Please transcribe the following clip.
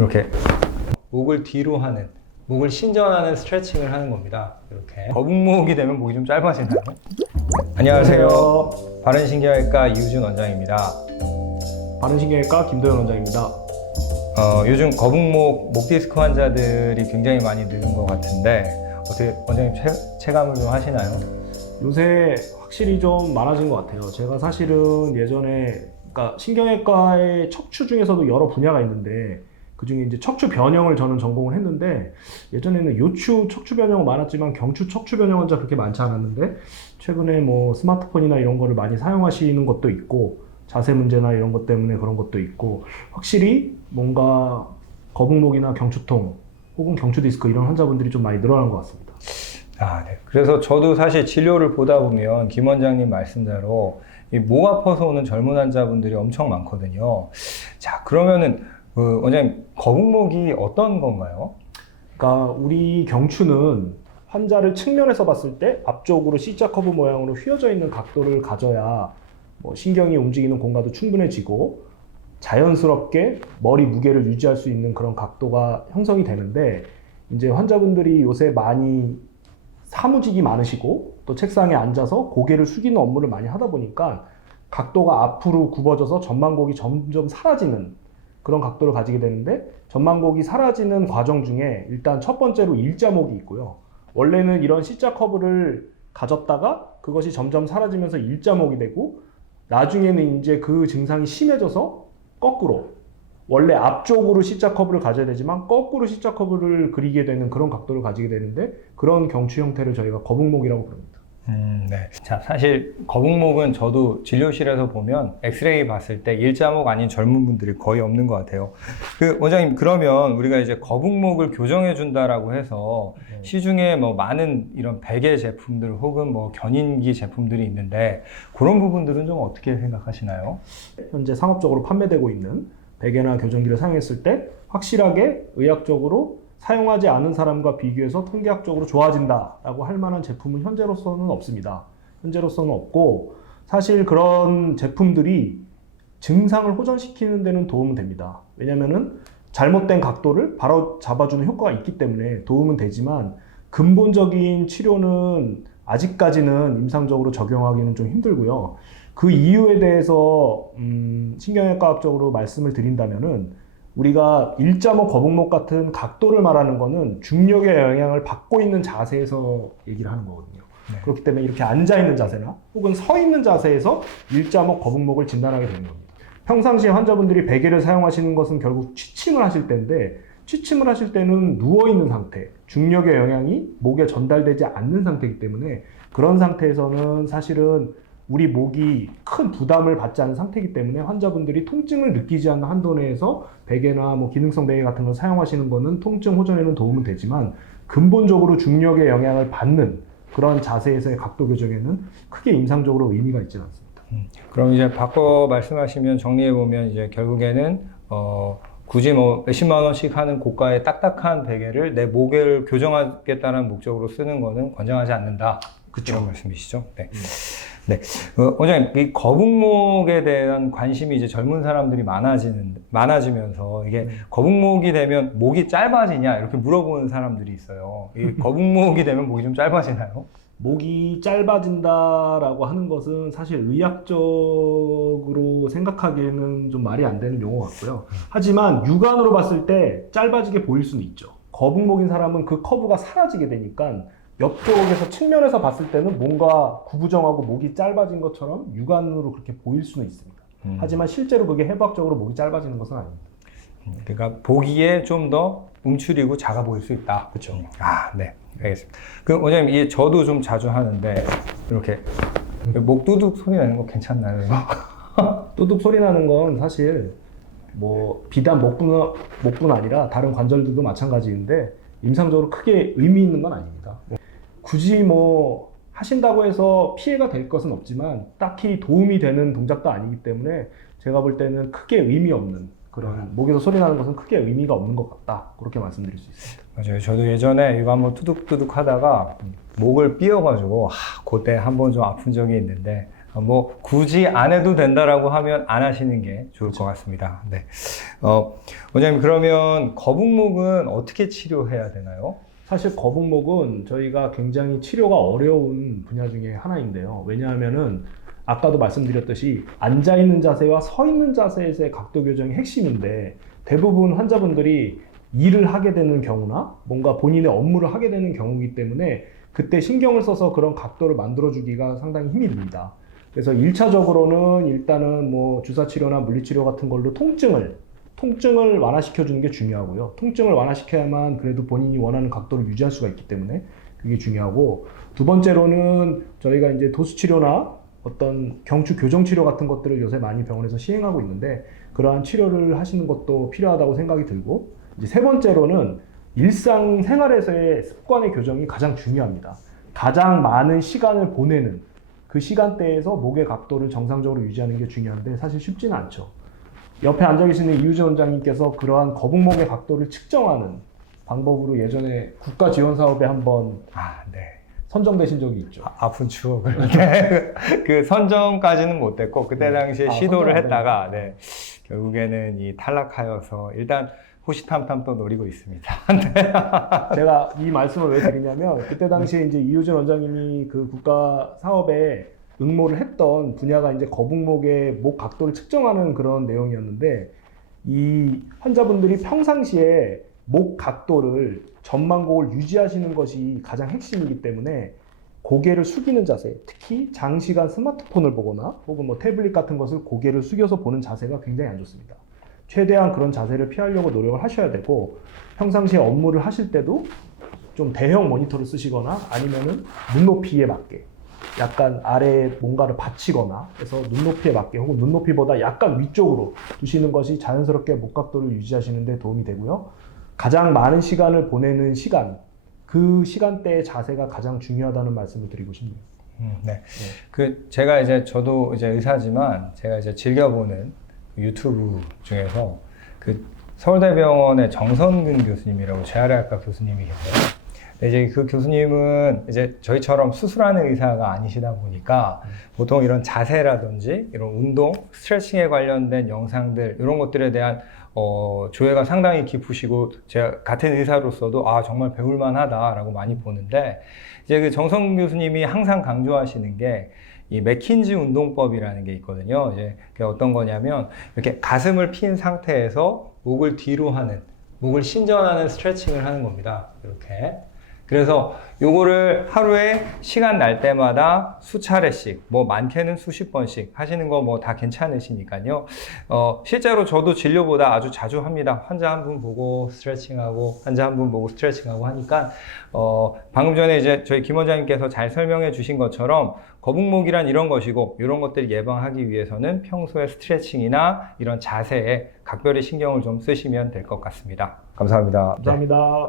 이렇게 목을 뒤로 하는, 목을 신전하는 스트레칭을 하는 겁니다. 이렇게 거북목이 되면 목이 좀 짧아지나요? 안녕하세요. 바른신경외과 이우준 원장입니다. 바른신경외과 김도현 원장입니다. 요즘 거북목, 목 디스크 환자들이 굉장히 많이 느는 것 같은데 어떻게 원장님 체감을 좀 하시나요? 요새 확실히 좀 많아진 것 같아요. 제가 사실은 예전에 그러니까 신경외과의 척추 중에서도 여러 분야가 있는데 그 중에 이제 척추 변형을 저는 전공을 했는데 예전에는 요추 척추 변형은 많았지만 경추 척추 변형 환자 그렇게 많지 않았는데 최근에 뭐 스마트폰이나 이런 거를 많이 사용하시는 것도 있고 자세 문제나 이런 것 때문에 그런 것도 있고 확실히 뭔가 거북목이나 경추통 혹은 경추 디스크 이런 환자분들이 좀 많이 늘어난 것 같습니다. 네. 그래서 저도 사실 진료를 보다 보면 김 원장님 말씀대로 이 목 아파서 오는 젊은 환자분들이 엄청 많거든요. 자, 그러면은 원장님 거북목이 어떤 건가요? 그러니까 우리 경추는 환자를 측면에서 봤을 때 앞쪽으로 C자 커브 모양으로 휘어져 있는 각도를 가져야 뭐 신경이 움직이는 공간도 충분해지고 자연스럽게 머리 무게를 유지할 수 있는 그런 각도가 형성이 되는데 이제 환자분들이 요새 많이 사무직이 많으시고 또 책상에 앉아서 고개를 숙이는 업무를 많이 하다 보니까 각도가 앞으로 굽어져서 전만곡이 점점 사라지는 그런 각도를 가지게 되는데 전만곡이 사라지는 과정 중에 일단 첫 번째로 일자목이 있고요. 원래는 이런 C자 커브를 가졌다가 그것이 점점 사라지면서 일자목이 되고 나중에는 이제 그 증상이 심해져서 거꾸로 원래 앞쪽으로 C자 커브를 가져야 되지만 거꾸로 C자 커브를 그리게 되는 그런 각도를 가지게 되는데 그런 경추 형태를 저희가 거북목이라고 부릅니다. 네. 자, 사실 거북목은 저도 진료실에서 보면 엑스레이 봤을 때 일자목 아닌 젊은 분들이 거의 없는 것 같아요. 원장님, 그러면 우리가 이제 거북목을 교정해 준다라고 해서 시중에 뭐 많은 이런 베개 제품들 혹은 뭐 견인기 제품들이 있는데 그런 부분들은 좀 어떻게 생각하시나요? 현재 상업적으로 판매되고 있는 베개나 교정기를 사용했을 때 확실하게 의학적으로 사용하지 않은 사람과 비교해서 통계학적으로 좋아진다라고 할 만한 제품은 현재로서는 없습니다. 현재로서는 없고 사실 그런 제품들이 증상을 호전시키는 데는 도움은 됩니다. 왜냐면은 잘못된 각도를 바로 잡아주는 효과가 있기 때문에 도움은 되지만 근본적인 치료는 아직까지는 임상적으로 적용하기는 좀 힘들고요. 그 이유에 대해서 신경외과학적으로 말씀을 드린다면은 우리가 일자목, 거북목 같은 각도를 말하는 거는 중력의 영향을 받고 있는 자세에서 얘기를 하는 거거든요. 네. 그렇기 때문에 이렇게 앉아있는 자세나 혹은 서 있는 자세에서 일자목, 거북목을 진단하게 되는 겁니다. 평상시에 환자분들이 베개를 사용하시는 것은 결국 취침을 하실 때인데 취침을 하실 때는 누워있는 상태, 중력의 영향이 목에 전달되지 않는 상태이기 때문에 그런 상태에서는 사실은 우리 목이 큰 부담을 받지 않은 상태이기 때문에 환자분들이 통증을 느끼지 않는 한도 내에서 베개나 뭐 기능성 베개 같은 걸 사용하시는 거는 통증 호전에는 도움은 되지만 근본적으로 중력의 영향을 받는 그런 자세에서의 각도 교정에는 크게 임상적으로 의미가 있지는 않습니다. 그럼 이제 바꿔 말씀하시면 정리해 보면 이제 결국에는 굳이 뭐 몇십만 원씩 하는 고가의 딱딱한 베개를 내 목을 교정하겠다는 목적으로 쓰는 거는 권장하지 않는다. 그쵸. 이런 말씀이시죠? 네. 네. 원장님, 이 거북목에 대한 관심이 이제 젊은 사람들이 많아지면서 이게 거북목이 되면 목이 짧아지냐 이렇게 물어보는 사람들이 있어요. 이 거북목이 되면 목이 좀 짧아지나요? 목이 짧아진다라고 하는 것은 사실 의학적으로 생각하기에는 좀 말이 안 되는 용어 같고요. 하지만 육안으로 봤을 때 짧아지게 보일 수는 있죠. 거북목인 사람은 그 커브가 사라지게 되니까 옆쪽에서 측면에서 봤을 때는 뭔가 구부정하고 목이 짧아진 것처럼 육안으로 그렇게 보일 수는 있습니다. 하지만 실제로 그게 해부학적으로 목이 짧아지는 것은 아닙니다. 그러니까 보기에 좀 더 움츠리고 작아 보일 수 있다. 그렇죠. 네. 알겠습니다. 원장님, 이게 저도 좀 자주 하는데 이렇게 목 두둑 소리 나는 거 괜찮나요? 뚜둑 소리 나는 건 사실 뭐 비단 목뿐 아니라 다른 관절들도 마찬가지인데 임상적으로 크게 의미 있는 건 아닙니다. 굳이 뭐 하신다고 해서 피해가 될 것은 없지만 딱히 도움이 되는 동작도 아니기 때문에 제가 볼 때는 크게 의미 없는 그런 목에서 소리 나는 것은 크게 의미가 없는 것 같다. 그렇게 말씀드릴 수 있습니다. 맞아요. 저도 예전에 이거 한번 투둑투둑 하다가 목을 삐어가지고 그때 한번 좀 아픈 적이 있는데 뭐 굳이 안 해도 된다라고 하면 안 하시는 게 좋을 것 같습니다. 네. 원장님 그러면 거북목은 어떻게 치료해야 되나요? 사실 거북목은 저희가 굉장히 치료가 어려운 분야 중에 하나인데요. 왜냐하면은 아까도 말씀드렸듯이 앉아있는 자세와 서 있는 자세에서의 각도 교정이 핵심인데 대부분 환자분들이 일을 하게 되는 경우나 뭔가 본인의 업무를 하게 되는 경우이기 때문에 그때 신경을 써서 그런 각도를 만들어주기가 상당히 힘이 듭니다. 그래서 1차적으로는 일단은 뭐 주사치료나 물리치료 같은 걸로 통증을 완화시켜주는 게 중요하고요. 통증을 완화시켜야만 그래도 본인이 원하는 각도를 유지할 수가 있기 때문에 그게 중요하고, 두 번째로는 저희가 이제 도수치료나 어떤 경추 교정치료 같은 것들을 요새 많이 병원에서 시행하고 있는데 그러한 치료를 하시는 것도 필요하다고 생각이 들고, 이제 세 번째로는 일상생활에서의 습관의 교정이 가장 중요합니다. 가장 많은 시간을 보내는 그 시간대에서 목의 각도를 정상적으로 유지하는 게 중요한데 사실 쉽지는 않죠. 옆에 앉아 계시는 이유재 원장님께서 그러한 거북목의 각도를 측정하는 방법으로 예전에 국가 지원 사업에 한번 네. 선정되신 적이 있죠. 아픈 추억을. 그 선정까지는 못했고 그때 당시에 시도를 했다가 네. 결국에는 이 탈락하여서 일단 호시탐탐 또 노리고 있습니다. 제가 이 말씀을 왜 드리냐면 그때 당시에 이제 이효준 원장님이 그 국가 사업에 응모를 했던 분야가 이제 거북목의 목 각도를 측정하는 그런 내용이었는데, 이 환자분들이 평상시에 목 각도를 전망곡을 유지하시는 것이 가장 핵심이기 때문에 고개를 숙이는 자세, 특히 장시간 스마트폰을 보거나 혹은 뭐 태블릿 같은 것을 고개를 숙여서 보는 자세가 굉장히 안 좋습니다. 최대한 그런 자세를 피하려고 노력을 하셔야 되고, 평상시에 업무를 하실 때도 좀 대형 모니터를 쓰시거나 아니면은 눈높이에 맞게 약간 아래에 뭔가를 받치거나 해서 눈높이에 맞게 혹은 눈높이보다 약간 위쪽으로 두시는 것이 자연스럽게 목 각도를 유지하시는 데 도움이 되고요. 가장 많은 시간을 보내는 시간, 그 시간대의 자세가 가장 중요하다는 말씀을 드리고 싶네요. 네. 저도 이제 의사지만 제가 이제 즐겨보는 유튜브 중에서 그 서울대병원의 정선근 교수님이라고 재활의학과 교수님이 계세요. 이제 그 교수님은 이제 저희처럼 수술하는 의사가 아니시다 보니까 보통 이런 자세라든지 이런 운동, 스트레칭에 관련된 영상들 이런 것들에 대한 조예가 상당히 깊으시고 제가 같은 의사로서도 정말 배울만하다라고 많이 보는데, 이제 그 정성 교수님이 항상 강조하시는 게 이 맥킨지 운동법이라는 게 있거든요. 이제 그게 어떤 거냐면 이렇게 가슴을 핀 상태에서 목을 뒤로 하는, 목을 신전하는 스트레칭을 하는 겁니다. 이렇게. 그래서 요거를 하루에 시간 날 때마다 수차례씩, 뭐 많게는 수십 번씩 하시는 거 뭐 다 괜찮으시니까요. 실제로 저도 진료보다 아주 자주 합니다. 환자 한 분 보고 스트레칭하고, 환자 한 분 보고 스트레칭하고 하니까, 방금 전에 이제 저희 김 원장님께서 잘 설명해 주신 것처럼 거북목이란 이런 것이고, 이런 것들을 예방하기 위해서는 평소에 스트레칭이나 이런 자세에 각별히 신경을 좀 쓰시면 될 것 같습니다. 감사합니다. 감사합니다.